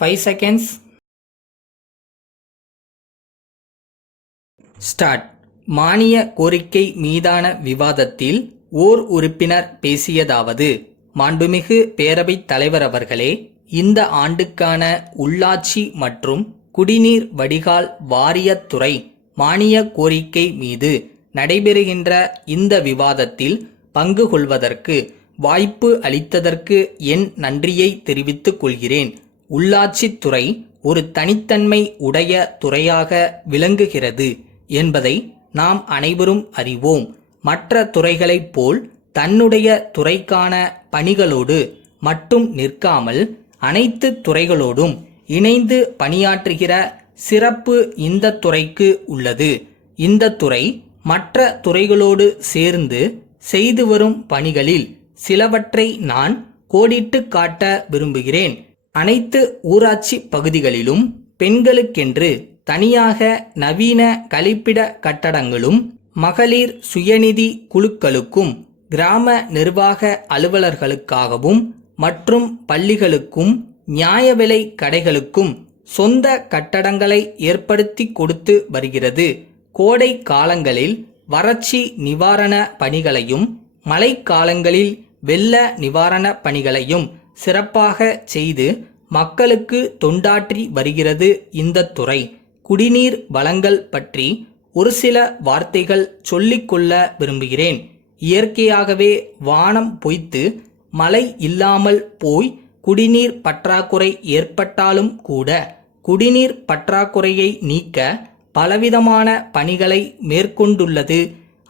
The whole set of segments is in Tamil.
5 seconds. ஸ்டார்ட். மானிய கோரிக்கை மீதான விவாதத்தில் ஓர் உறுப்பினர் பேசியதாவது: மாண்புமிகு பேரவைத் தலைவர் அவர்களே, இந்த ஆண்டுக்கான உள்ளாட்சி மற்றும் குடிநீர் வடிகால் வாரியத்துறை மானிய கோரிக்கை மீது நடைபெறுகின்ற இந்த விவாதத்தில் பங்கு கொள்வதற்கு வாய்ப்பு அளித்ததற்கு என் நன்றியை தெரிவித்துக் கொள்கிறேன். உள்ளாட்சித்துறை ஒரு தனித்தன்மை உடைய துறையாக விளங்குகிறது என்பதை நாம் அனைவரும் அறிவோம். மற்ற துறைகளைப் போல் தன்னுடைய துறைக்கான பணிகளோடு மட்டும் நிற்காமல் அனைத்து துறைகளோடும் இணைந்து பணியாற்றுகிற சிறப்பு இந்த துறைக்கு உள்ளது. இந்த துறை மற்ற துறைகளோடு சேர்ந்து செய்து வரும் பணிகளில் சிலவற்றை நான் கோடிட்டு காட்ட விரும்புகிறேன். அனைத்து ஊராட்சி பகுதிகளிலும் பெண்களுக்கென்று தனியாக நவீன கழிப்பிட கட்டடங்களும், மகளிர் சுயநிதி குழுக்களுக்கும், கிராம நிர்வாக அலுவலர்களுக்காகவும் மற்றும் பள்ளிகளுக்கும் நியாய விலை கடைகளுக்கும் சொந்த கட்டடங்களை ஏற்படுத்தி கொடுத்து வருகிறது. கோடை காலங்களில் வறட்சி நிவாரண பணிகளையும் மழைக்காலங்களில் வெள்ள நிவாரண பணிகளையும் சிறப்பாக செய்து மக்களுக்கு தொண்டாற்றி வருகிறது இந்த துறை. குடிநீர் வழங்கல் பற்றி ஒரு சில வார்த்தைகள் சொல்லிக்கொள்ள விரும்புகிறேன். இயற்கையாகவே வானம் பொய்த்து மழை இல்லாமல் போய் குடிநீர் பற்றாக்குறை ஏற்பட்டாலும் கூட குடிநீர் பற்றாக்குறையை நீக்க பலவிதமான பணிகளை மேற்கொண்டுள்ளது.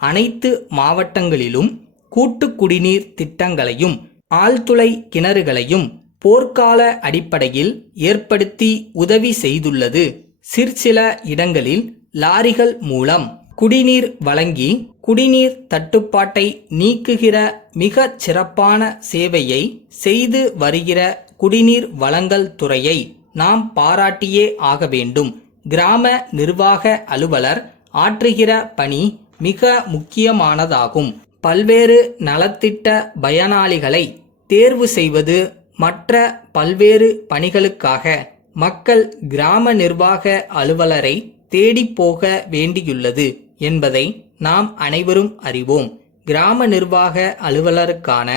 அனைத்து மாவட்டங்களிலும் கூட்டு குடிநீர் திட்டங்களையும் ஆழ்துளை கிணறுகளையும் போர்க்கால அடிப்படையில் ஏற்படுத்தி உதவி செய்துள்ளது. சிற்சில இடங்களில் லாரிகள் மூலம் குடிநீர் வழங்கி குடிநீர் தட்டுப்பாட்டை நீக்குகிற மிகச் சிறப்பான சேவையை செய்து வருகிற குடிநீர் வழங்கல் துறையை நாம் பாராட்டியே ஆக வேண்டும். கிராம நிர்வாக அலுவலர் ஆற்றுகிற பணி மிக முக்கியமானதாகும். பல்வேறு நலத்திட்ட பயனாளிகளை தேர்வு செய்வது மற்ற பல்வேறு பணிகளுக்காக மக்கள் கிராம நிர்வாக அலுவலரை தேடி போக வேண்டியுள்ளது என்பதை நாம் அனைவரும் அறிவோம். கிராம நிர்வாக அலுவலருக்கான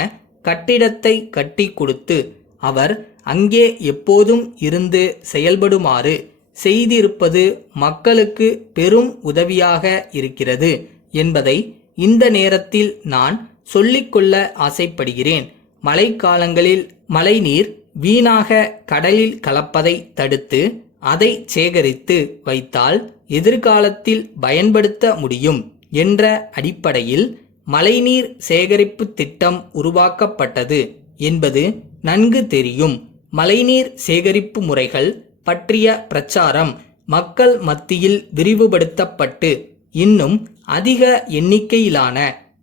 கட்டிடத்தை கட்டி கொடுத்து அவர் அங்கே எப்போதும் இருந்து செயல்படுமாறு செய்திருப்பது மக்களுக்கு பெரும் உதவியாக இருக்கிறது என்பதை இந்த நேரத்தில் நான் சொல்லிக்கொள்ள ஆசைப்படுகிறேன். மழைக்காலங்களில் மழைநீர் வீணாக கடலில் கலப்பதை தடுத்து அதை சேகரித்து வைத்தால் எதிர்காலத்தில் பயன்படுத்த முடியும் என்ற அடிப்படையில் மழைநீர் சேகரிப்பு திட்டம் உருவாக்கப்பட்டது என்பது நன்கு தெரியும். மழைநீர் சேகரிப்பு முறைகள் பற்றிய பிரச்சாரம் மக்கள் மத்தியில் விரிவுபடுத்தப்பட்டு இன்னும் அதிக எண்ணிக்கையிலான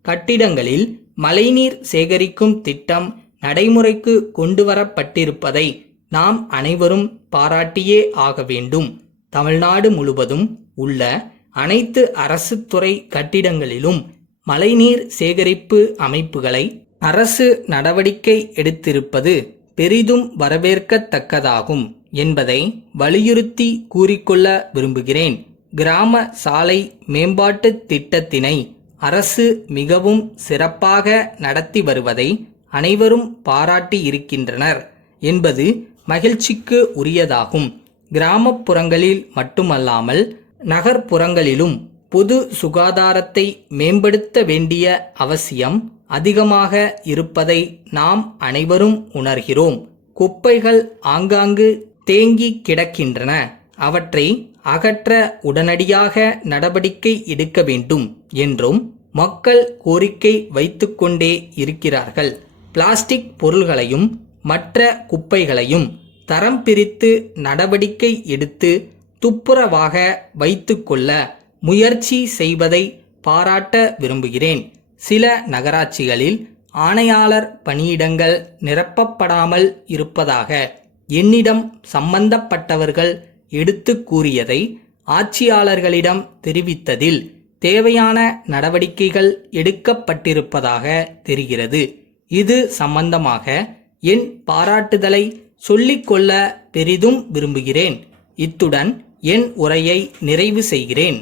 கட்டிடங்களில் மழைநீர் சேகரிக்கும் திட்டம் நடைமுறைக்கு கொண்டுவரப்பட்டிருப்பதை நாம் அனைவரும் பாராட்டியே ஆக வேண்டும். தமிழ்நாடு முழுவதும் உள்ள அனைத்து அரசு துறை கட்டிடங்களிலும் மழைநீர் சேகரிப்பு அமைப்புகளை அரசு நடவடிக்கை எடுத்திருப்பது பெரிதும் வரவேற்கத்தக்கதாகும் என்பதை வலியுறுத்தி கூறிக்கொள்ள விரும்புகிறேன். கிராம சாலை மேம்பாட்டு திட்டத்தினை அரசு மிகவும் சிறப்பாக நடத்தி வருவதை அனைவரும் பாராட்டி இருக்கின்றனர் என்பது மகிழ்ச்சிக்கு உரியதாகும். கிராமப்புறங்களில் மட்டுமல்லாமல் நகர்ப்புறங்களிலும் பொது சுகாதாரத்தை மேம்படுத்த வேண்டிய அவசியம் அதிகமாக இருப்பதை நாம் அனைவரும் உணர்கிறோம். குப்பைகள் ஆங்காங்கு தேங்கி கிடக்கின்றன. அவற்றை அகற்ற உடனடியாக நடவடிக்கை எடுக்க வேண்டும் என்றும் மக்கள் கோரிக்கை வைத்துக்கொண்டே இருக்கிறார்கள். பிளாஸ்டிக் பொருள்களையும் மற்ற குப்பைகளையும் தரம் பிரித்து நடவடிக்கை எடுத்து துப்புரவாக வைத்துக்கொள்ள முயற்சி செய்வதை பாராட்ட விரும்புகிறேன். சில நகராட்சிகளில் ஆணையாளர் பணியிடங்கள் நிரப்பப்படாமல் இருப்பதாக என்னிடம் சம்பந்தப்பட்டவர்கள் எடுத்து கூறியதை ஆட்சியாளர்களிடம் தெரிவித்ததில் தேவையான நடவடிக்கைகள் எடுக்கப்பட்டிருப்பதாக தெரிகிறது. இது சம்பந்தமாக என் பாராட்டுதலை சொல்லிக்கொள்ள பெரிதும் விரும்புகிறேன். இத்துடன் என் உரையை நிறைவு செய்கிறேன்.